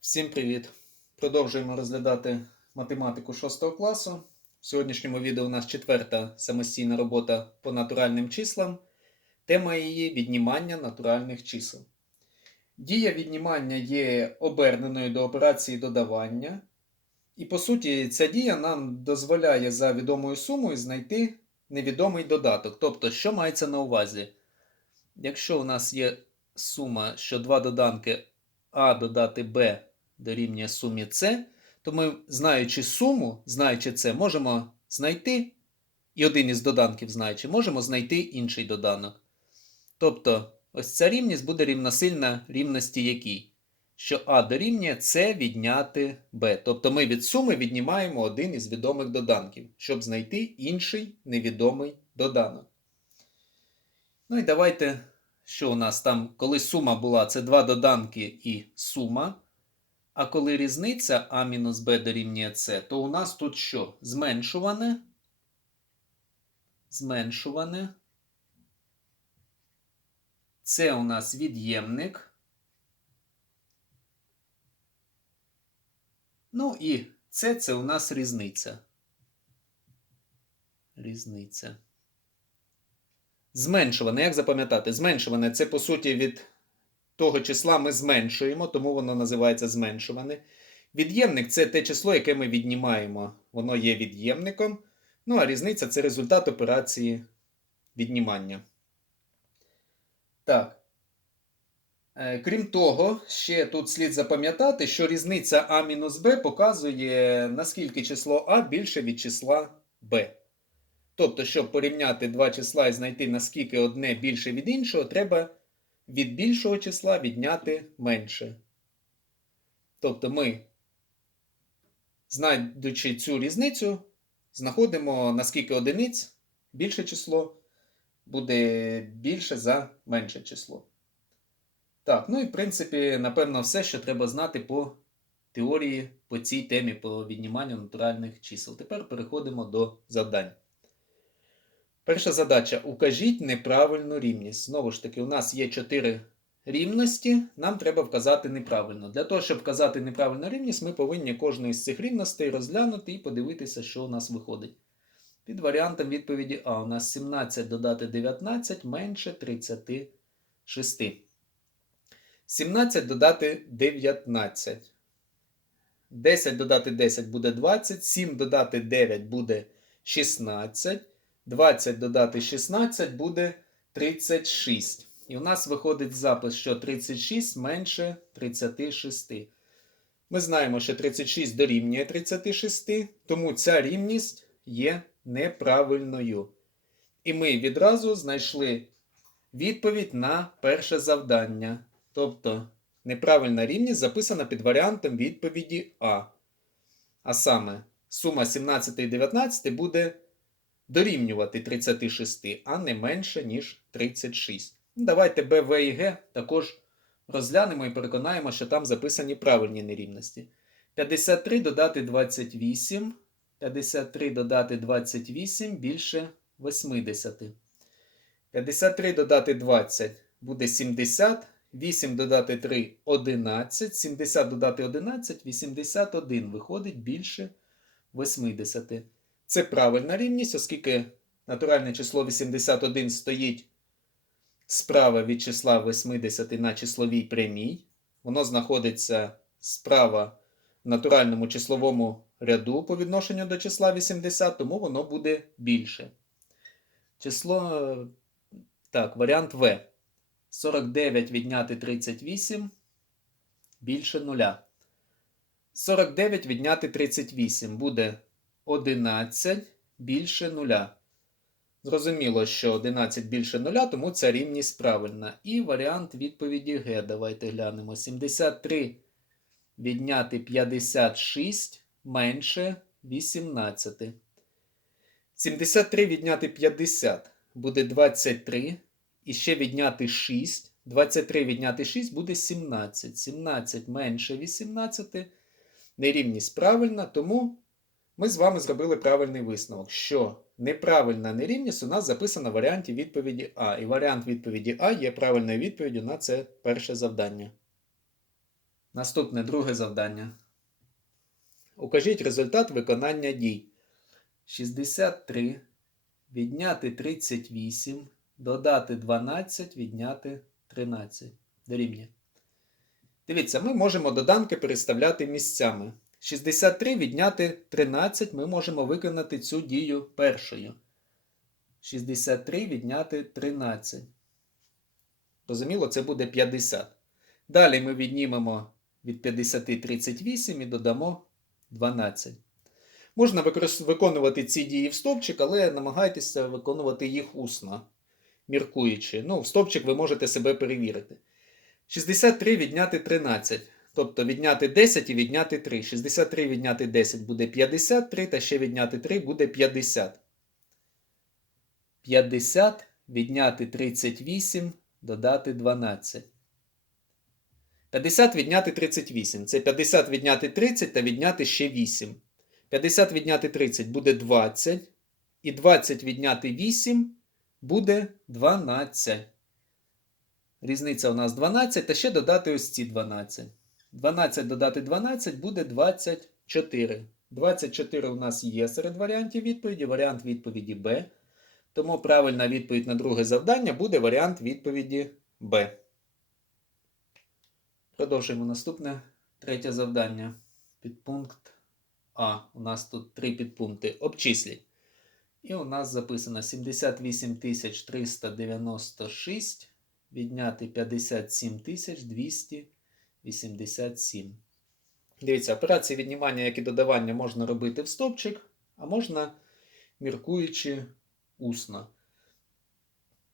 Всім привіт! Продовжуємо розглядати математику 6 класу. В сьогоднішньому відео у нас четверта самостійна робота по натуральним числам. Тема її віднімання натуральних чисел. Дія віднімання є оберненою до операції додавання. І по суті, ця дія нам дозволяє за відомою сумою знайти невідомий додаток. Тобто, що мається на увазі? Якщо у нас є сума, що два доданки А додати Б дорівнює сумі С, то ми, знаючи суму, знаючи це, можемо знайти, і один із доданків знаючи, можемо знайти інший доданок. Тобто, ось ця рівність буде рівносильна рівності якій? Що А дорівнює С відняти Б. Тобто ми від суми віднімаємо один із відомих доданків, щоб знайти інший невідомий доданок. Ну і давайте, що у нас там, коли сума була, це два доданки і сума. А коли різниця А мінус Б дорівнює С, то у нас тут що? Зменшуване. Зменшуване. Це у нас від'ємник. Ну і це, це у нас різниця. Різниця. Зменшуване. Як запам'ятати? Зменшуване це, по суті, від того числа ми зменшуємо, тому воно називається зменшуване. Від'ємник це те число, яке ми віднімаємо. Воно є від'ємником. Ну, а різниця це результат операції віднімання. Так. Е, Крім того, ще тут слід запам'ятати, що різниця А мінус Б показує, наскільки число А більше від числа Б. Тобто, щоб порівняти два числа і знайти, наскільки одне більше від іншого, треба від більшого числа відняти менше. Тобто ми, знайдучи цю різницю, знаходимо, наскільки одиниць більше число буде більше за менше число. Так, ну і в принципі, напевно, все, що треба знати по теорії по цій темі по відніманню натуральних чисел. Тепер переходимо до завдань. Перша задача: укажіть неправильну рівність. Знову ж таки, у нас є 4 рівності, нам треба вказати неправильно. Для того, щоб вказати неправильну рівність, ми повинні кожну із цих рівностей розглянути і подивитися, що у нас виходить. Під варіантом відповіді А у нас 17 додати 19 менше 36. 17 додати 19. 10 додати 10 буде 20, 7 додати 9 буде 16. 20 додати 16 буде 36. І у нас виходить запис, що 36 менше 36. Ми знаємо, що 36 дорівнює 36, тому ця рівність є неправильною. І ми відразу знайшли відповідь на перше завдання. Тобто неправильна рівність записана під варіантом відповіді А. А саме, сума 17 і 19 буде дорівнювати 36, а не менше, ніж 36. Ну, Давайте Б, В і Г також розглянемо і переконаємо, що там записані правильні нерівності. 53 додати 28. 53 додати 28 більше 80. 53 додати 20 буде 70. 8 додати 3 11. 70 додати 11 81 виходить більше 80. Це правильна рівність, оскільки натуральне число 81 стоїть справа від числа 80 на числовій прямій. Воно знаходиться справа в натуральному числовому ряду по відношенню до числа 80, тому воно буде більше. Число. Так, варіант В. 49 відняти 38 більше 0. 49 відняти 38 буде 11 більше 0. Зрозуміло, що 11 більше 0, тому ця рівність правильна. І варіант відповіді Г. Давайте глянемо. 73 відняти 56 менше 18. 73 відняти 50 буде 23. І ще відняти 6. 23 відняти 6 буде 17. 17 менше 18. Нерівність правильна, тому ми з вами зробили правильний висновок, що неправильна нерівність у нас записана в варіанті відповіді А. І варіант відповіді А є правильною відповіддю на це перше завдання. Наступне друге завдання. Укажіть результат виконання дій. 63 відняти 38, додати 12, відняти 13. Дорівнює. Дивіться, ми можемо доданки переставляти місцями. 63 відняти 13 ми можемо виконати цю дію першою. 63 відняти 13. Розуміло, це буде 50. Далі ми віднімемо від 50 38 і додамо 12. Можна виконувати ці дії в стовпчик, але намагайтеся виконувати їх усно, міркуючи. Ну, в стовпчик ви можете себе перевірити. 63 відняти 13. Тобто відняти 10 і відняти 3. 63 відняти 10 буде 53, та ще відняти 3 буде 50. 50 відняти 38, додати 12. 50 відняти 38. Це 50 відняти 30 та відняти ще 8. 50 відняти 30 буде 20. І 20 відняти 8 буде 12. Різниця у нас 12, та ще додати ось ці 12. 12 додати 12 буде 24. 24 у нас є серед варіантів відповіді. Варіант відповіді Б. Тому правильна відповідь на друге завдання буде варіант відповіді Б. Продовжуємо наступне третє завдання. Підпункт А. У нас тут три підпункти. Обчисліть. І у нас записано 78 396 відняти 57 287. Дивіться, операції віднімання, як і додавання можна робити в стопчик, а можна міркуючи усно.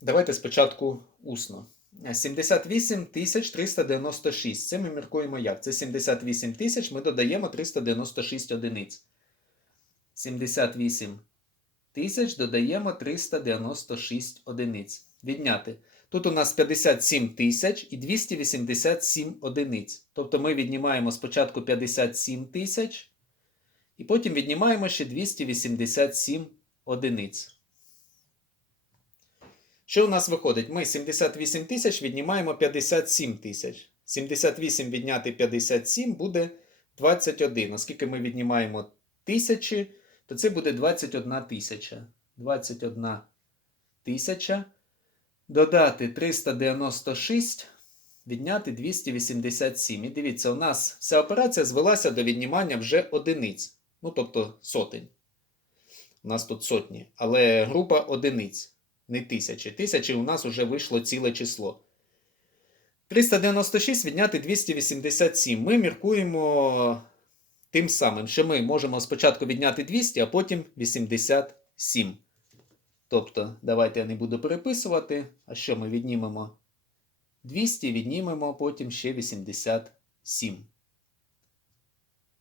Давайте спочатку усно. 78 396. Це ми міркуємо як? Це 78 тисяч, ми додаємо 396 одиниць. 78 тисяч додаємо 396 одиниць. Відняти. Тут у нас 57 тисяч і 287 одиниць. Тобто ми віднімаємо спочатку 57 тисяч, і потім віднімаємо ще 287 одиниць. Що у нас виходить? Ми 78 тисяч віднімаємо 57 тисяч. 78 відняти 57 буде 21. Оскільки ми віднімаємо тисячі, то це буде 21 тисяча. 21 тисяча. Додати 396, відняти 287. І дивіться, у нас вся операція звелася до віднімання вже одиниць. Ну, тобто сотень. У нас тут сотні. Але група одиниць не тисячі. Тисячі у нас вже вийшло ціле число. 396 відняти 287. Ми міркуємо тим самим, що ми можемо спочатку відняти 200, а потім 87. Тобто, давайте я не буду переписувати. А що ми віднімемо? 200, віднімемо потім ще 87.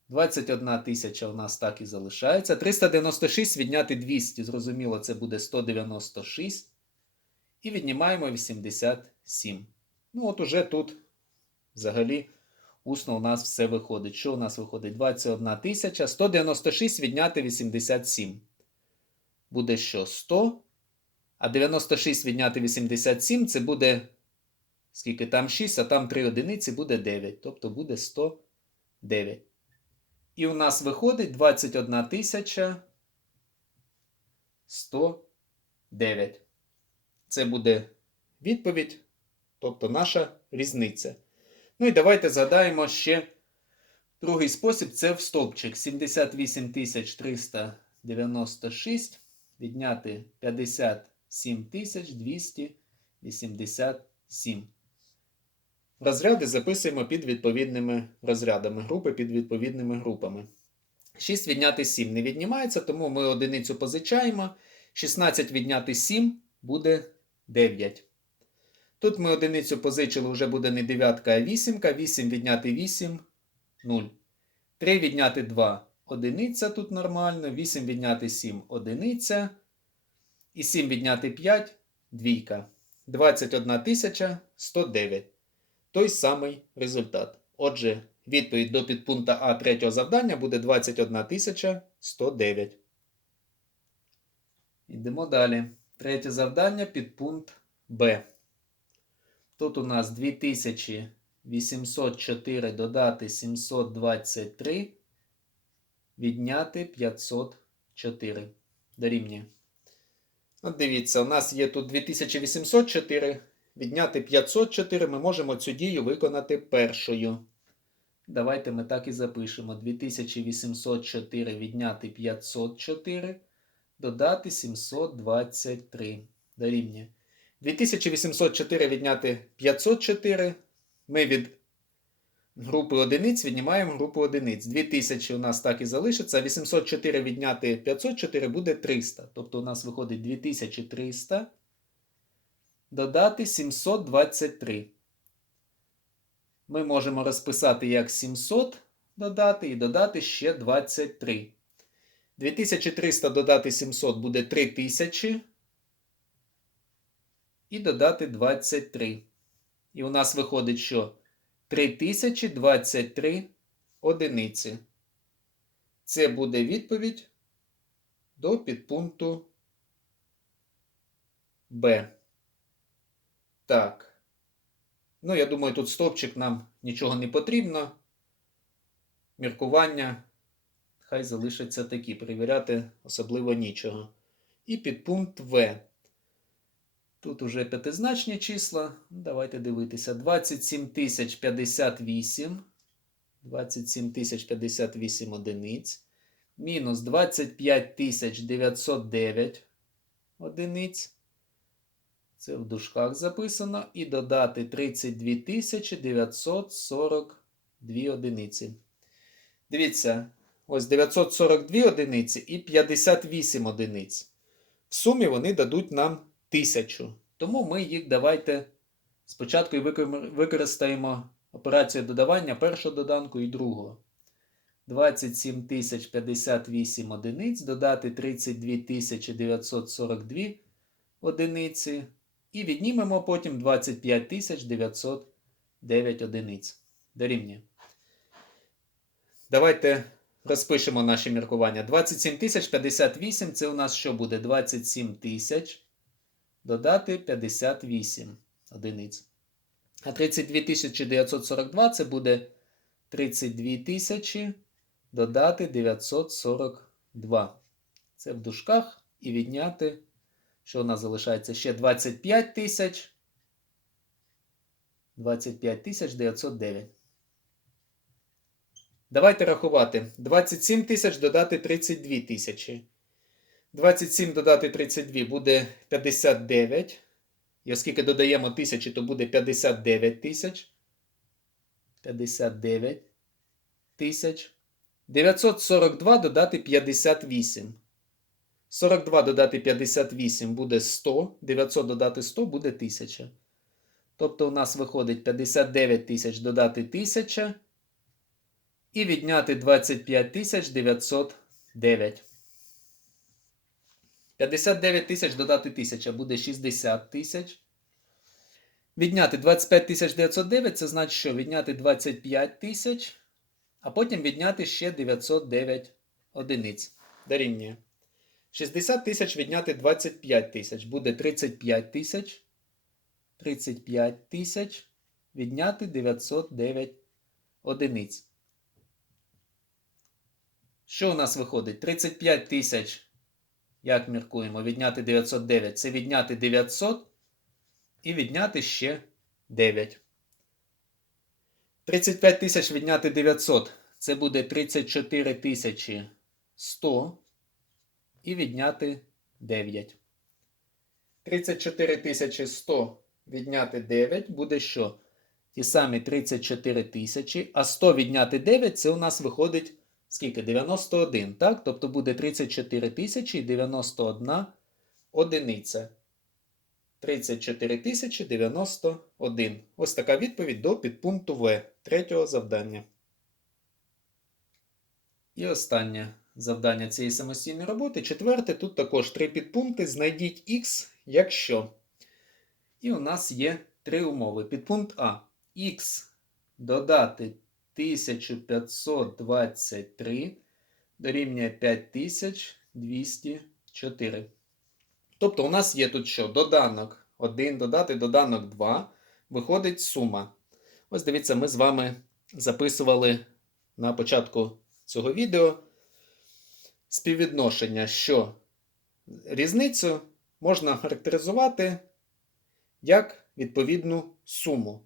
21 тисяча у нас так і залишається. 396 відняти 200, зрозуміло, це буде 196. І віднімаємо 87. Ну, от уже тут взагалі усно у нас все виходить. Що у нас виходить? 21 тисяча. 196 відняти 87. Буде що? 100. А 96 відняти 87 це буде. Скільки там 6, а там 3 одиниці буде 9. Тобто буде 109. І у нас виходить 21 тисяча 109. Це буде відповідь, тобто наша різниця. Ну і давайте згадаємо ще другий спосіб це в стовпчик. 78 396 відняти 57 287. Розряди записуємо під відповідними розрядами, групи під відповідними групами. 6 відняти 7 не віднімається, тому ми одиницю позичаємо. 16 відняти 7 буде 9. Тут ми одиницю позичили, вже буде не 9, а 8. 8 відняти 8 0. 3 відняти 2 одиниця тут нормально. 8 відняти 7 одиниця. І 7 відняти 5 двійка. 21 109 той самий результат. Отже, відповідь до підпункта А третього завдання буде 21 109. Йдемо далі. Третє завдання підпункт Б. Тут у нас 2000 804 додати 723, відняти 504. Дорівнює. От дивіться, у нас є тут 2804. Відняти 504 ми можемо цю дію виконати першою. Давайте ми так і запишемо. 2804 відняти 504, додати 723. Дорівнює. 2804 відняти 504. Ми від групи одиниць віднімаємо групу одиниць. 2000 у нас так і залишиться. 804 відняти 504 буде 300. Тобто у нас виходить 2300. Додати 723. Ми можемо розписати як 700 додати і додати ще 23. 2300 додати 700 буде 3000. І додати 23. І у нас виходить, що 3023 одиниці. Це буде відповідь до підпункту Б. Так. Ну, я думаю, тут стовпчик нам нічого не потрібно. Міркування хай залишаться такі. Перевіряти особливо нічого. І підпункт В. Тут уже п'ятизначні числа. Давайте дивитися. 27 тисяч 58. 27 тисяч 58 одиниць. Мінус 25 тисяч 909 одиниць. Це в дужках записано. І додати 32 тисячі 942 одиниці. Дивіться, ось 942 одиниці і 58 одиниць. В сумі вони дадуть нам 1000. Тому ми їх давайте спочатку використаємо операцію додавання першого доданку і другого. 27 тисяч 58 одиниць, додати 32 942 одиниці. І віднімемо потім 25 909 одиниць. Дорівнює. Давайте розпишемо наші міркування. 27 тисяч 58 це у нас що буде? 27 тисяч додати 58 одиниць. А 32 тисячі 942 це буде 32 тисячі додати 942. Це в дужках і відняти. Що у нас залишається? Ще 25 тисяч. 25 тисяч 909. Давайте рахувати. 27 тисяч додати 32 тисячі. 27 додати 32 буде 59. І оскільки додаємо тисячі, то буде 59 тисяч. 59 тисяч. 942 додати 58. 42 додати 58 буде 100. 900 додати 100 буде 1000. Тобто у нас виходить 59 тисяч додати 1000. І відняти 25 тисяч 909. 59 тисяч додати 1000 буде 60 тисяч. Відняти 25 тисяч 909 це значить, що відняти 25 тисяч, а потім відняти ще 909 одиниць. Дорівнює. 60 тисяч відняти 25 тисяч. Буде 35 тисяч. 35 тисяч відняти 909 одиниць. Що у нас виходить? 35 тисяч, як міркуємо, відняти 909. Це відняти 900 і відняти ще 9. 35 тисяч відняти 900. Це буде 34 тисячі 100 і відняти 9. 34 тисячі 100 відняти 9 буде що? Ті самі 34 тисячі, а 100 відняти 9 це у нас виходить скільки? 91, так? Тобто буде 34 тисячі 91 одиниця. 34 тисячі 91. Ось така відповідь до підпункту В третього завдання. І останнє завдання цієї самостійної роботи. Четверте, тут також три підпункти. Знайдіть Х, якщо. І у нас є три умови. Підпункт А. Х додати 1523 дорівнює 5204. Тобто у нас є тут що? Доданок 1 додати доданок 2. Виходить сума. Ось дивіться, ми з вами записували на початку цього відео співвідношення, що різницю можна характеризувати як відповідну суму.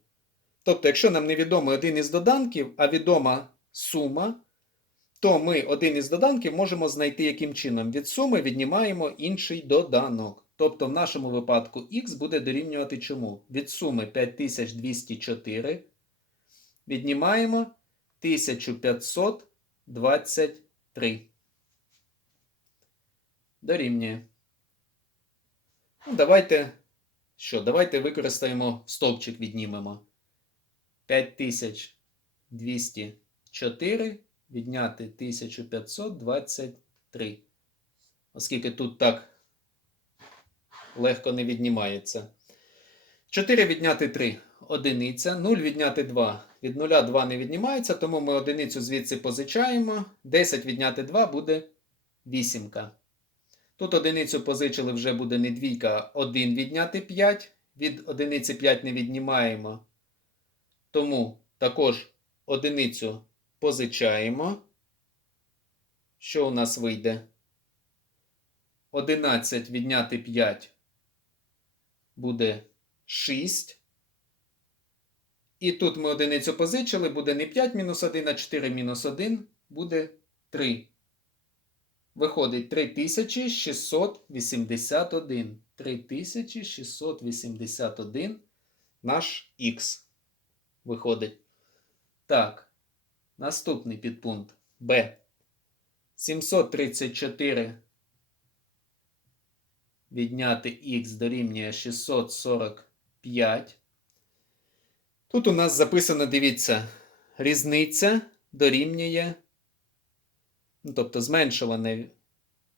Тобто, якщо нам невідомий один із доданків, а відома сума, то ми один із доданків можемо знайти яким чином. Від суми віднімаємо інший доданок. Тобто, в нашому випадку х буде дорівнювати чому? Від суми 5204 віднімаємо 1523. Dорівнює. Ну, давайте що? Давайте використаємо стовпчик, віднімемо. 5204 відняти 1523. Оскільки тут так легко не віднімається. 4 відняти 3 одиниця. 0 відняти 2. Від 0 2 не віднімається, тому ми одиницю звідси позичаємо. 10 відняти 2 буде вісімка. Тут одиницю позичили вже буде не двійка, а 1 відняти 5. Від одиниці 5 не віднімаємо. Тому також одиницю позичаємо. Що у нас вийде? 11 відняти 5 буде 6. І тут ми одиницю позичили, буде не 5 мінус 1, а 4 мінус 1 буде 3. Виходить 3681. 3681 наш х. Виходить. Так. Наступний підпункт Б. 734 відняти х дорівнює 645. Тут у нас записано, дивіться, різниця дорівнює, ну, тобто зменшуване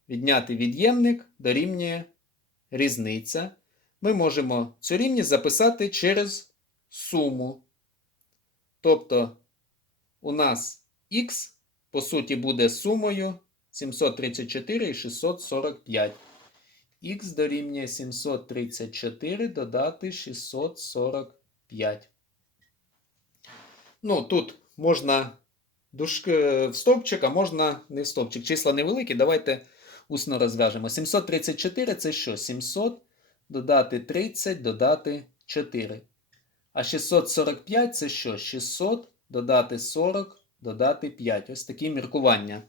відняти від'ємник дорівнює різниця. Ми можемо цю рівність записати через суму. Тобто у нас х, по суті, буде сумою 734 і 645. Х дорівнює 734 додати 645. Ну, тут можна дужки в стовпчик, а можна не в стовпчик. Числа невеликі. Давайте усно розв'яжемо. 734 це що? 700 додати 30, додати 4. А 645 це що? 600 додати 40, додати 5. Ось такі міркування.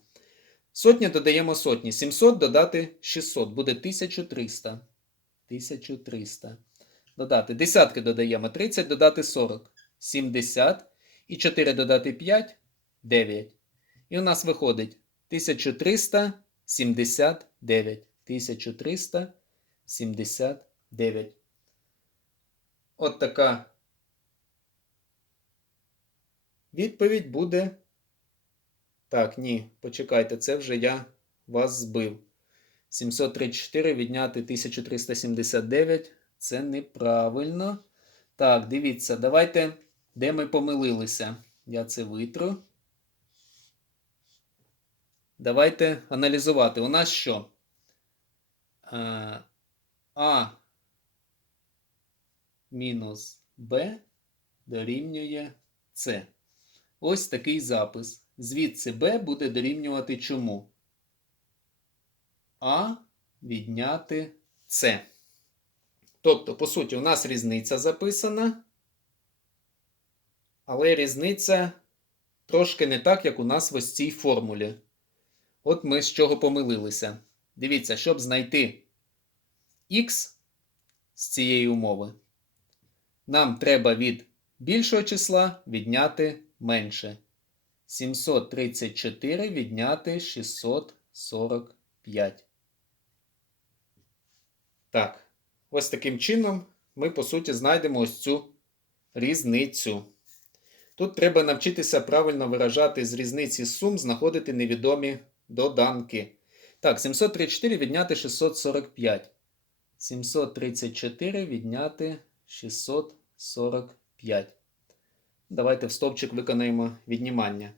Сотня додаємо сотні. 700 додати 600. Буде 1300. 1300. Додати. Десятки додаємо. 30 додати 40. 70. І 4 додати 5 9. І у нас виходить 1379. 1379. От така відповідь буде. Так, ні, почекайте, це вже я вас збив. 734 відняти 1379. Це неправильно. Так, дивіться, давайте, де ми помилилися. Я це витру. Давайте аналізувати. У нас що? Е, А мінус Б дорівнює С. Ось такий запис. Звідси Б буде дорівнювати чому? А відняти С. Тобто, по суті, у нас різниця записана. Але різниця трошки не так, як у нас в ось цій формулі. От ми з чого помилилися. Дивіться, щоб знайти х з цієї умови, нам треба від більшого числа відняти менше. 734 відняти 645. Так, ось таким чином ми, по суті, знайдемо ось цю різницю. Тут треба навчитися правильно виражати з різниці сум, знаходити невідомі доданки. Так, 734 відняти 645. 734 відняти 645. Давайте в стовпчик виконаємо віднімання.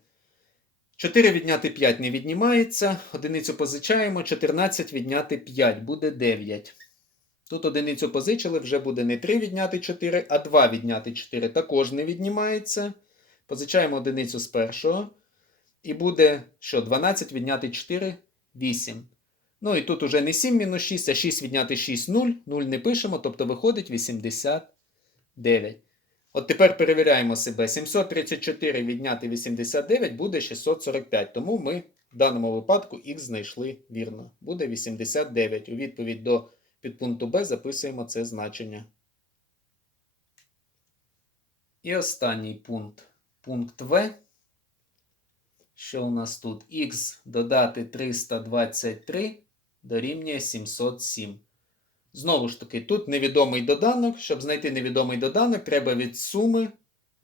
4 відняти 5 не віднімається. Одиницю позичаємо. 14 відняти 5 буде 9. Тут одиницю позичили, вже буде не 3 відняти 4, а 2 відняти 4 також не віднімається. Позичаємо одиницю з першого. І буде що? 12 відняти 4 8. Ну і тут уже не 7 мінус 6, а 6 відняти 6 0. 0 не пишемо, тобто виходить 89. От тепер перевіряємо себе. 734 відняти 89 буде 645. Тому ми в даному випадку х знайшли вірно. Буде 89. У відповідь до підпункту Б записуємо це значення. І останній пункт. Пункт В. Що у нас тут? Х додати 323 дорівнює 707. Знову ж таки, тут невідомий доданок. Щоб знайти невідомий доданок, треба від суми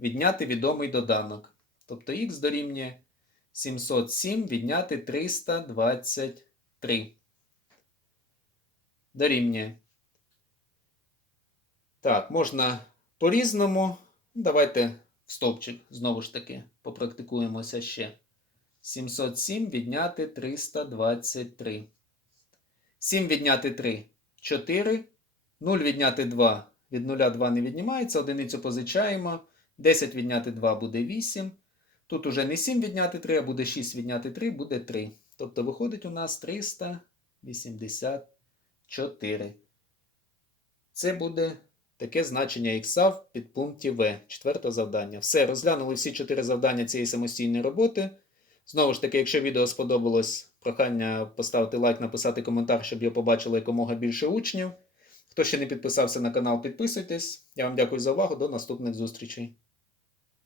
відняти відомий доданок. Тобто х дорівнює 707 відняти 323. Дорівнює. Так, можна по-різному. Давайте в стовпчик знову ж таки попрактикуємося ще. 707 відняти 323. 7 відняти 3 4. 0 відняти 2. Від 0 2 не віднімається. Одиницю позичаємо. 10 відняти 2 буде 8. Тут уже не 7 відняти 3, а буде 6 відняти 3, буде 3. Тобто виходить у нас 384. Це буде таке значення х в підпункті В. Четверте завдання. Все, розглянули всі чотири завдання цієї самостійної роботи. Знову ж таки, якщо відео сподобалось, прохання поставити лайк, написати коментар, щоб його побачило якомога більше учнів. Хто ще не підписався на канал, підписуйтесь. Я вам дякую за увагу. До наступних зустрічей.